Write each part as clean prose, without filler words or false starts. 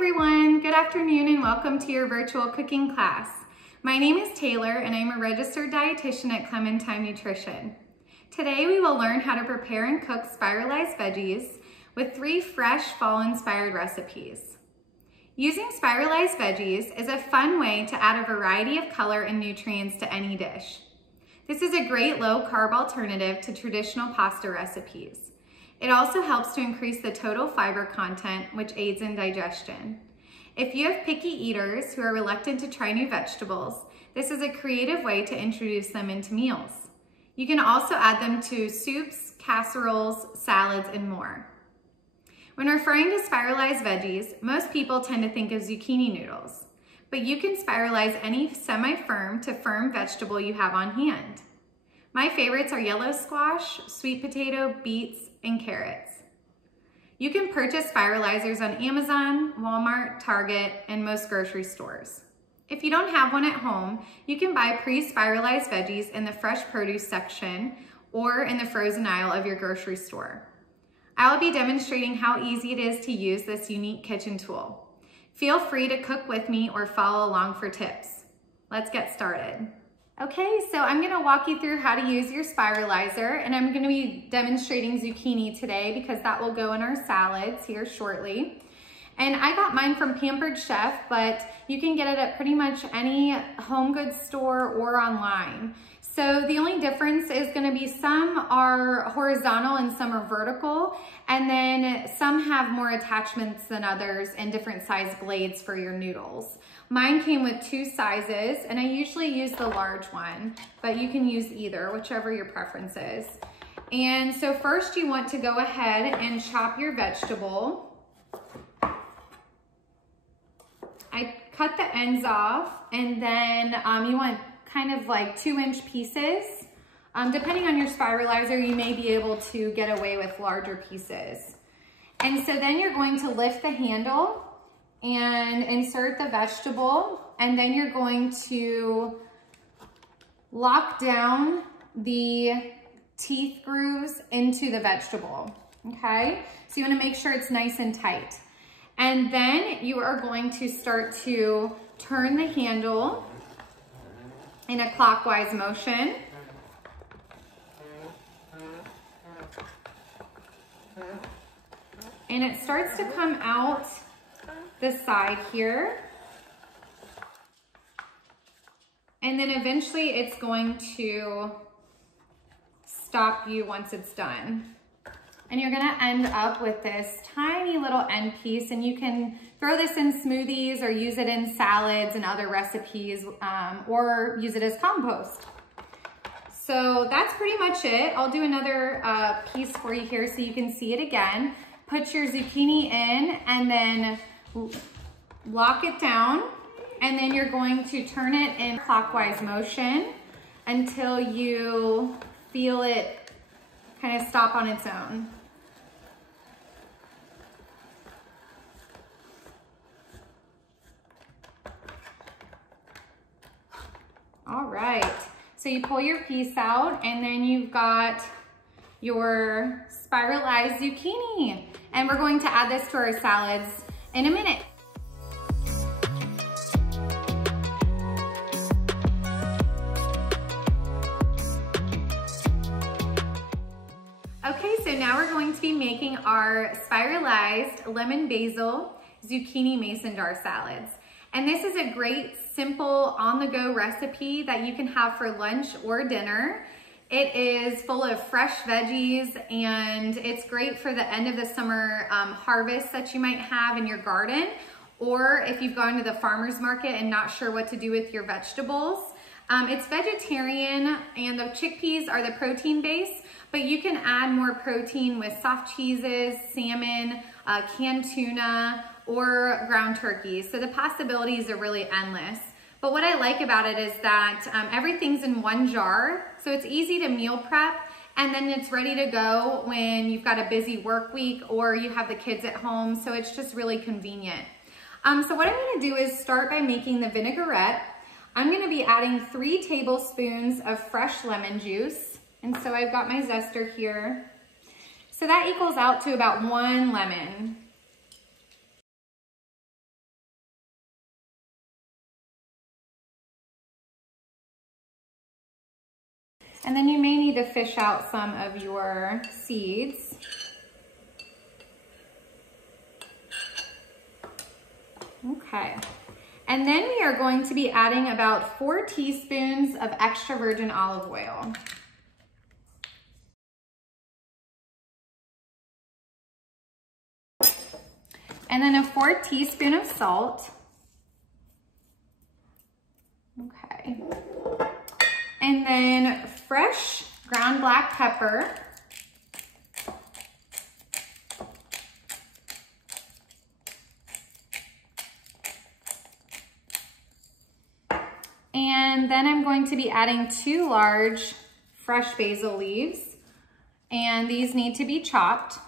everyone, good afternoon and welcome to your virtual cooking class. My name is Taylor and I'm a registered dietitian at Clem&Thyme Nutrition. Today we will learn how to prepare and cook spiralized veggies with 3 fresh fall-inspired recipes. Using spiralized veggies is a fun way to add a variety of color and nutrients to any dish. This is a great low-carb alternative to traditional pasta recipes. It also helps to increase the total fiber content, which aids in digestion. If you have picky eaters who are reluctant to try new vegetables, this is a creative way to introduce them into meals. You can also add them to soups, casseroles, salads, and more. When referring to spiralized veggies, most people tend to think of zucchini noodles, but you can spiralize any semi-firm to firm vegetable you have on hand. My favorites are yellow squash, sweet potato, beets, and carrots. You can purchase spiralizers on Amazon, Walmart, Target, and most grocery stores. If you don't have one at home, you can buy pre-spiralized veggies in the fresh produce section or in the frozen aisle of your grocery store. I will be demonstrating how easy it is to use this unique kitchen tool. Feel free to cook with me or follow along for tips. Let's get started. Okay, so I'm gonna walk you through how to use your spiralizer, and I'm gonna be demonstrating zucchini today because that will go in our salads here shortly. And I got mine from Pampered Chef, but you can get it at pretty much any home goods store or online. So the only difference is gonna be some are horizontal and some are vertical, and then some have more attachments than others and different size blades for your noodles. Mine came with 2 sizes, and I usually use the large one, but you can use either, whichever your preference is. And so first you want to go ahead and chop your vegetable. I cut the ends off, and then you want kind of like 2-inch pieces. Depending on your spiralizer, you may be able to get away with larger pieces. And so then you're going to lift the handle and insert the vegetable, and then you're going to lock down the teeth grooves into the vegetable, okay? So you wanna make sure it's nice and tight. And then you are going to start to turn the handle in a clockwise motion. And it starts to come out the side here. And then eventually it's going to stop you once it's done. And you're gonna end up with this tiny little end piece, and you can throw this in smoothies or use it in salads and other recipes, or use it as compost. So that's pretty much it. I'll do another piece for you here so you can see it again. Put your zucchini in and then lock it down, and then you're going to turn it in clockwise motion until you feel it kind of stop on its own. All right, so you pull your piece out, and then you've got your spiralized zucchini, and we're going to add this to our salads in a minute. Okay, so now we're going to be making our spiralized lemon basil zucchini mason jar salads. And this is a great, simple, on-the-go recipe that you can have for lunch or dinner. It is full of fresh veggies, and it's great for the end of the summer harvest that you might have in your garden, or if you've gone to the farmer's market and not sure what to do with your vegetables. It's vegetarian, and the chickpeas are the protein base, but you can add more protein with soft cheeses, salmon, canned tuna, or ground turkey. So the possibilities are really endless. But what I like about it is that everything's in one jar, so it's easy to meal prep, and then it's ready to go when you've got a busy work week or you have the kids at home, so it's just really convenient. So what I'm gonna do is start by making the vinaigrette. I'm gonna be adding 3 tablespoons of fresh lemon juice, and so I've got my zester here. So that equals out to about 1 lemon. And then you may need to fish out some of your seeds. Okay. And then we are going to be adding about 4 teaspoons of extra virgin olive oil. And then a 4 teaspoon of salt. Okay. And then fresh ground black pepper. And then I'm going to be adding 2 large fresh basil leaves, and these need to be chopped.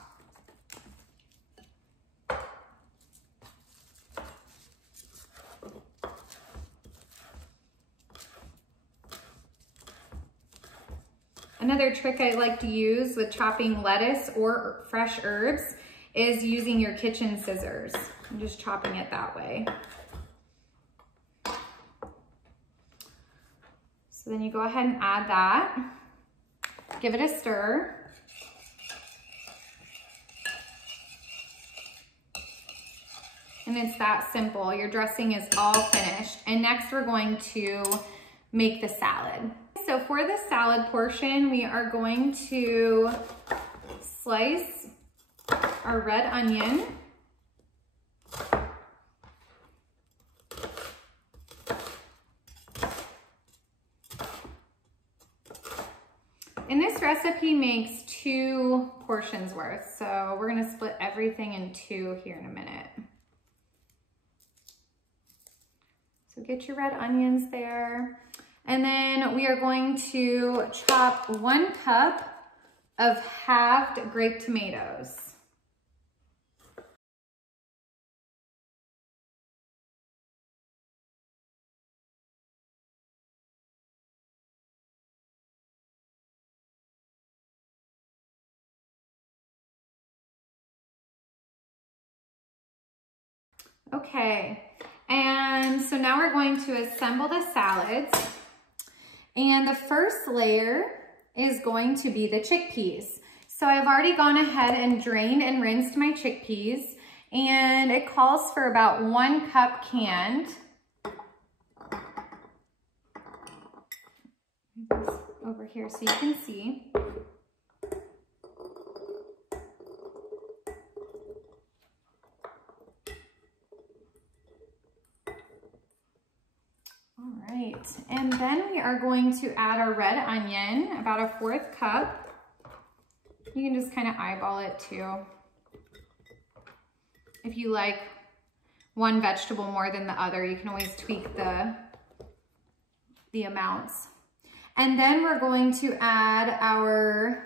Another trick I like to use with chopping lettuce or fresh herbs is using your kitchen scissors. I'm just chopping it that way. So then you go ahead and add that. Give it a stir. And it's that simple. Your dressing is all finished. And next we're going to make the salad. So for the salad portion, we are going to slice our red onion. And this recipe makes 2 portions worth. So we're gonna split everything in 2 here in a minute. So get your red onions there. And then we are going to chop 1 cup of halved grape tomatoes. Okay, and so now we're going to assemble the salads. And the first layer is going to be the chickpeas. So I've already gone ahead and drained and rinsed my chickpeas, and it calls for about 1 cup canned. Over here so you can see. All right, and then we are going to add our red onion, about a 1/4 cup. You can just kind of eyeball it too. If you like one vegetable more than the other, you can always tweak the amounts. And then we're going to add our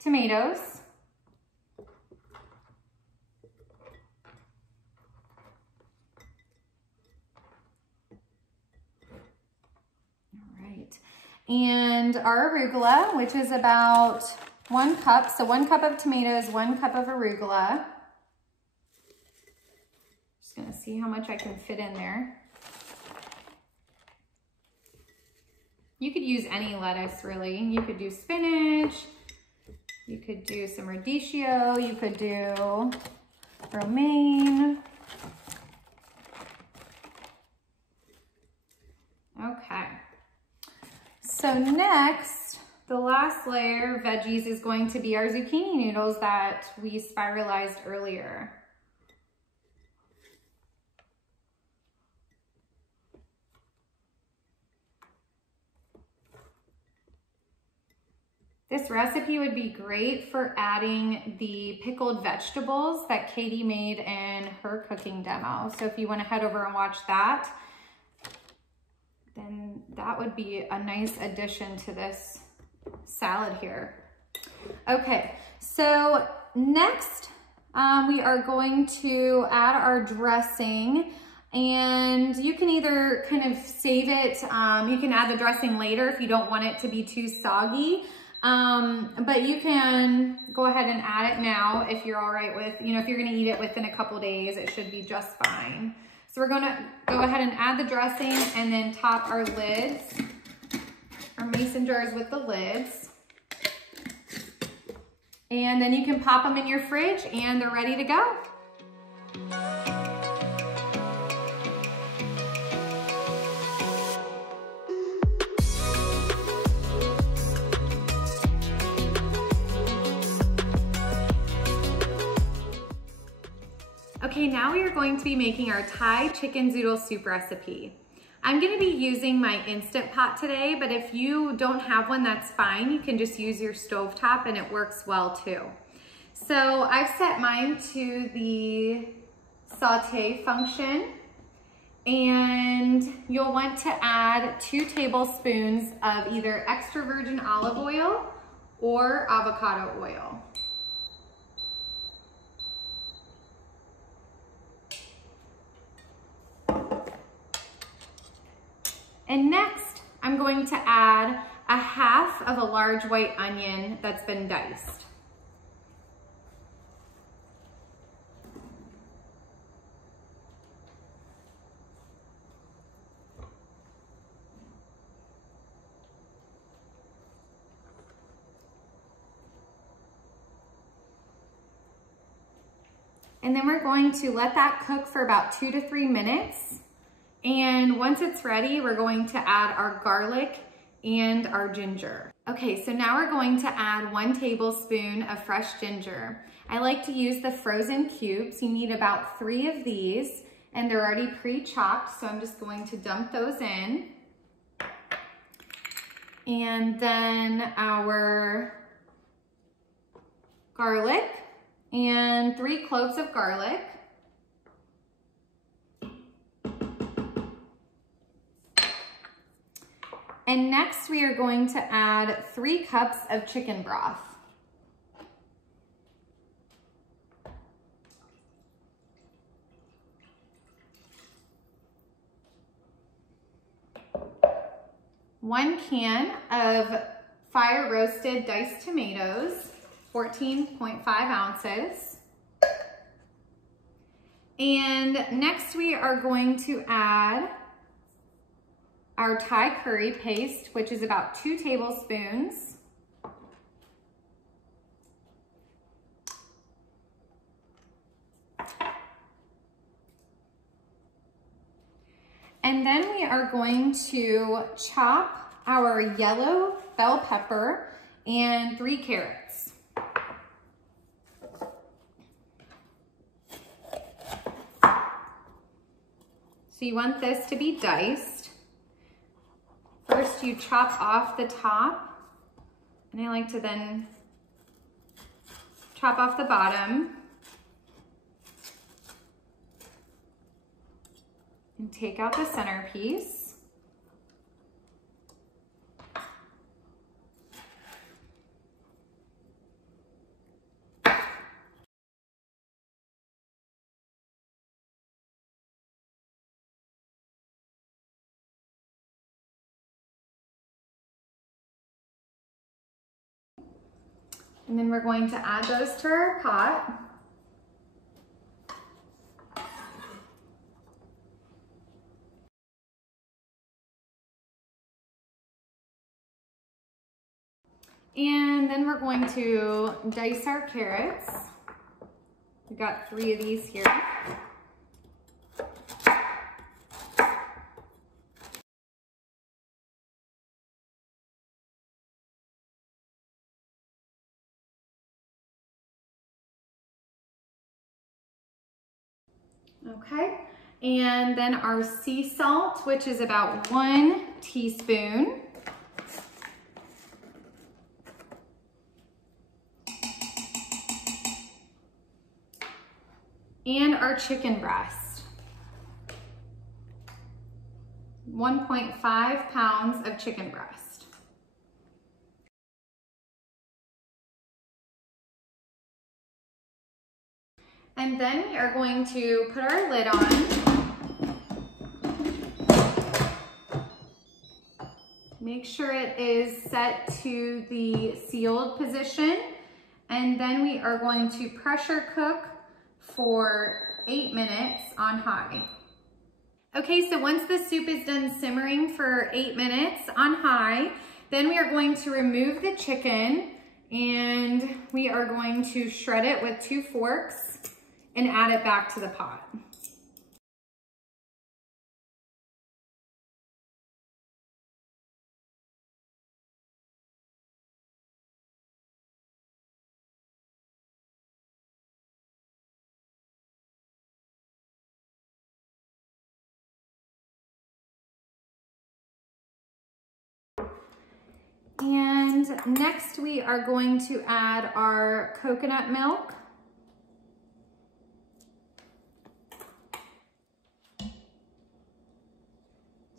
tomatoes. And our arugula, which is about 1 cup. So 1 cup of tomatoes, 1 cup of arugula. Just gonna see how much I can fit in there. You could use any lettuce really. You could do spinach, you could do some radicchio, you could do romaine. Okay. So next, the last layer of veggies is going to be our zucchini noodles that we spiralized earlier. This recipe would be great for adding the pickled vegetables that Katie made in her cooking demo. So if you want to head over and watch that, then that would be a nice addition to this salad here. Okay, so next we are going to add our dressing, and you can either kind of save it, you can add the dressing later if you don't want it to be too soggy, but you can go ahead and add it now if you're all right with, you know, if you're gonna eat it within a couple days, it should be just fine. So we're gonna go ahead and add the dressing and then top our lids or mason jars with the lids. And then you can pop them in your fridge and they're ready to go. Okay, now we are going to be making our Thai chicken zoodle soup recipe. I'm gonna be using my Instant Pot today, but if you don't have one, that's fine. You can just use your stovetop and it works well too. So I've set mine to the saute function, and you'll want to add 2 tablespoons of either extra virgin olive oil or avocado oil. And next, I'm going to add a half of a large white onion that's been diced. And then we're going to let that cook for about 2 to 3 minutes. And once it's ready, we're going to add our garlic and our ginger. Okay, so now we're going to add 1 tablespoon of fresh ginger. I like to use the frozen cubes. You need about 3 of these, and they're already pre-chopped, so I'm just going to dump those in. And then our garlic, and 3 cloves of garlic. And next we are going to add 3 cups of chicken broth. One can of fire roasted diced tomatoes, 14.5 ounces. And next we are going to add our Thai curry paste, which is about 2 tablespoons. And then we are going to chop our yellow bell pepper and 3 carrots. So you want this to be diced. First, you chop off the top, and I like to then chop off the bottom and take out the centerpiece. And then we're going to add those to our pot. And then we're going to dice our carrots. We've got 3 of these here. Okay, and then our sea salt, which is about 1 teaspoon. And our chicken breast, 1.5 pounds of chicken breast. And then we are going to put our lid on. Make sure it is set to the sealed position. And then we are going to pressure cook for 8 minutes on high. Okay, so once the soup is done simmering for 8 minutes on high, Then we are going to remove the chicken and we are going to shred it with 2 forks and add it back to the pot. And next we are going to add our coconut milk.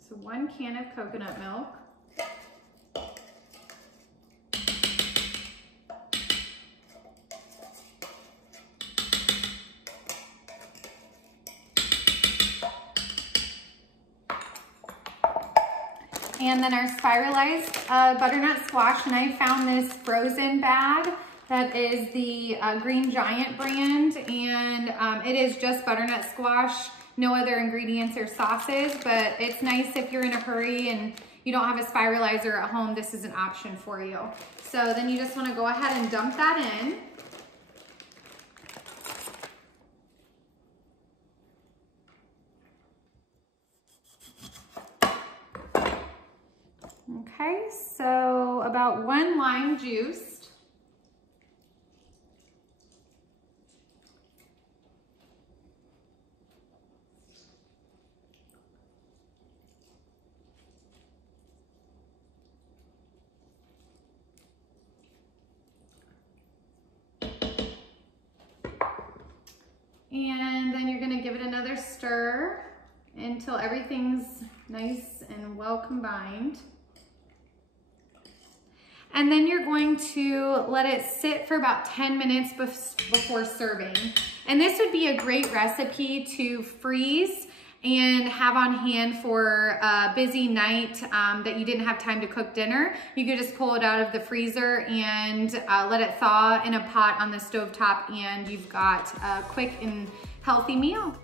So 1 can of coconut milk. And then our spiralized butternut squash, and I found this frozen bag that is the Green Giant brand, and it is just butternut squash, no other ingredients or sauces, but it's nice if you're in a hurry and you don't have a spiralizer at home, this is an option for you. So then you just want to go ahead and dump that in. Okay, so about 1 lime juiced. And then you're gonna give it another stir until everything's nice and well combined. And then you're going to let it sit for about 10 minutes before serving. And this would be a great recipe to freeze and have on hand for a busy night that you didn't have time to cook dinner. You could just pull it out of the freezer and let it thaw in a pot on the stovetop, and you've got a quick and healthy meal.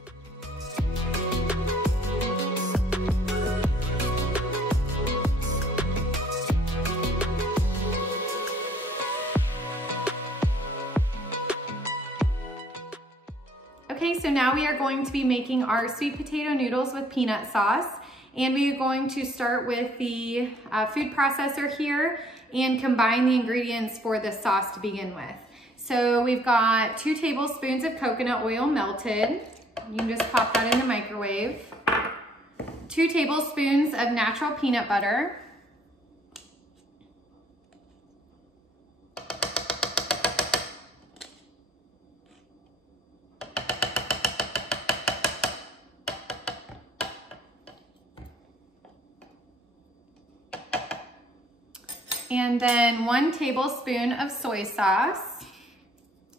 Okay, so now we are going to be making our sweet potato noodles with peanut sauce. And we are going to start with the food processor here and combine the ingredients for the sauce to begin with. So we've got 2 tablespoons of coconut oil melted. You can just pop that in the microwave. 2 tablespoons of natural peanut butter. And then 1 tablespoon of soy sauce.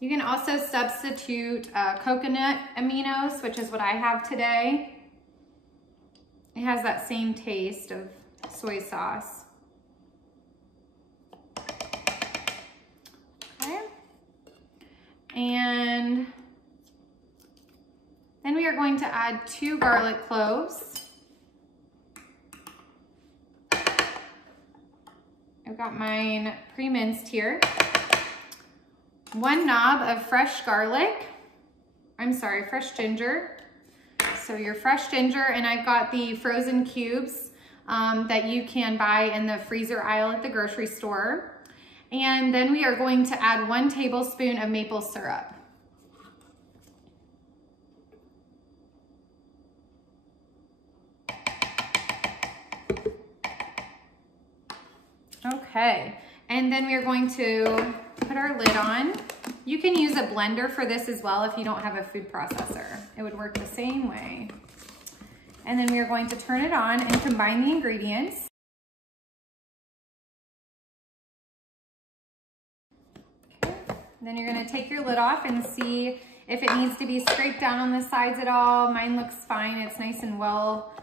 You can also substitute coconut aminos, which is what I have today. It has that same taste of soy sauce. Okay. And then we are going to add 2 garlic cloves. I've got mine pre-minced here. 1 knob of fresh ginger. So your fresh ginger, and I've got the frozen cubes that you can buy in the freezer aisle at the grocery store. And then we are going to add 1 tablespoon of maple syrup. Okay, and then we are going to put our lid on. You can use a blender for this as well if you don't have a food processor. It would work the same way. And then we are going to turn it on and combine the ingredients. Okay. Then you're going to take your lid off and see if it needs to be scraped down on the sides at all. Mine looks fine. It's nice and well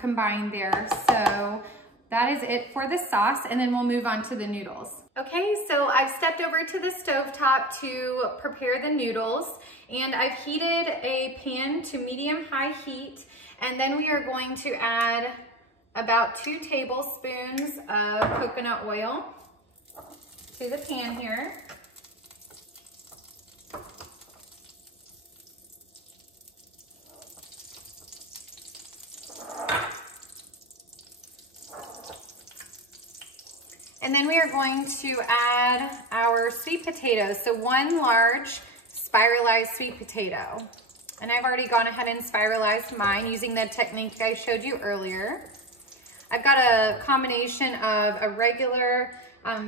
combined there. So that is it for the sauce, and then we'll move on to the noodles. Okay, so I've stepped over to the stovetop to prepare the noodles, and I've heated a pan to medium-high heat, and then we are going to add about 2 tablespoons of coconut oil to the pan here. And then we are going to add our sweet potatoes. So 1 large spiralized sweet potato. And I've already gone ahead and spiralized mine using the technique I showed you earlier. I've got a combination of a regular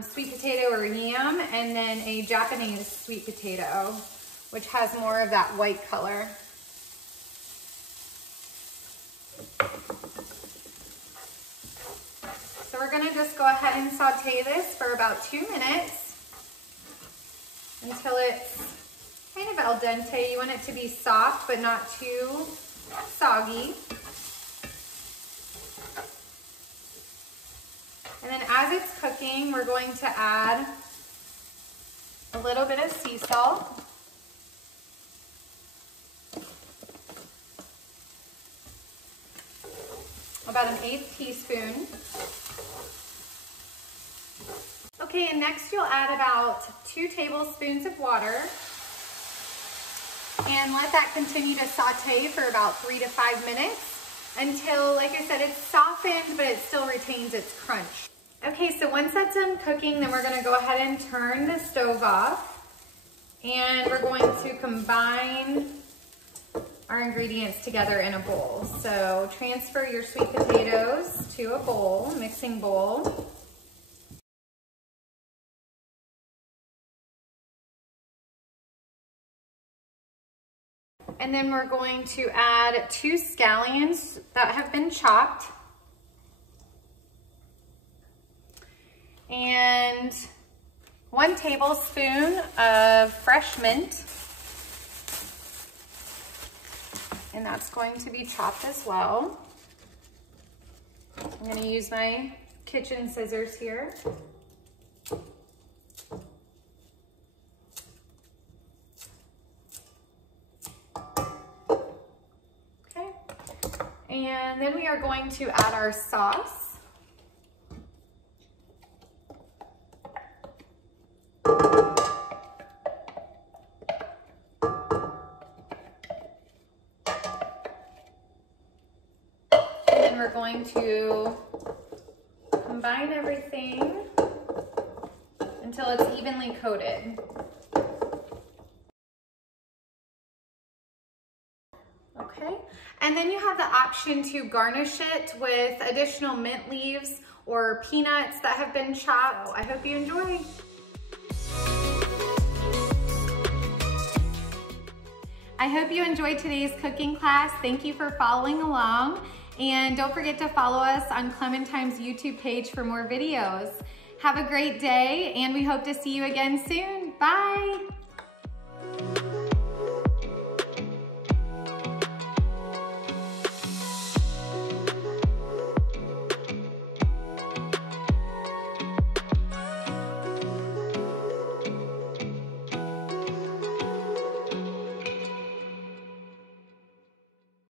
sweet potato or yam and then a Japanese sweet potato, which has more of that white color. So we're gonna just go ahead and saute this for about 2 minutes until it's kind of al dente. You want it to be soft, but not too soggy. And then as it's cooking, we're going to add a little bit of sea salt. About 1/8 teaspoon. Okay, and next you'll add about 2 tablespoons of water and let that continue to saute for about 3 to 5 minutes until, like I said, it's softened, but it still retains its crunch. Okay, so once that's done cooking, then we're gonna go ahead and turn the stove off and we're going to combine our ingredients together in a bowl. So transfer your sweet potatoes to a bowl, mixing bowl. And then we're going to add 2 scallions that have been chopped. And 1 tablespoon of fresh mint. And that's going to be chopped as well. I'm gonna use my kitchen scissors here. And then we are going to add our sauce. And then we're going to combine everything until it's evenly coated. Okay, and then you have the option to garnish it with additional mint leaves or peanuts that have been chopped. So I hope you enjoy. I hope you enjoyed today's cooking class. Thank you for following along. And don't forget to follow us on Clem&Thyme's YouTube page for more videos. Have a great day, and we hope to see you again soon. Bye.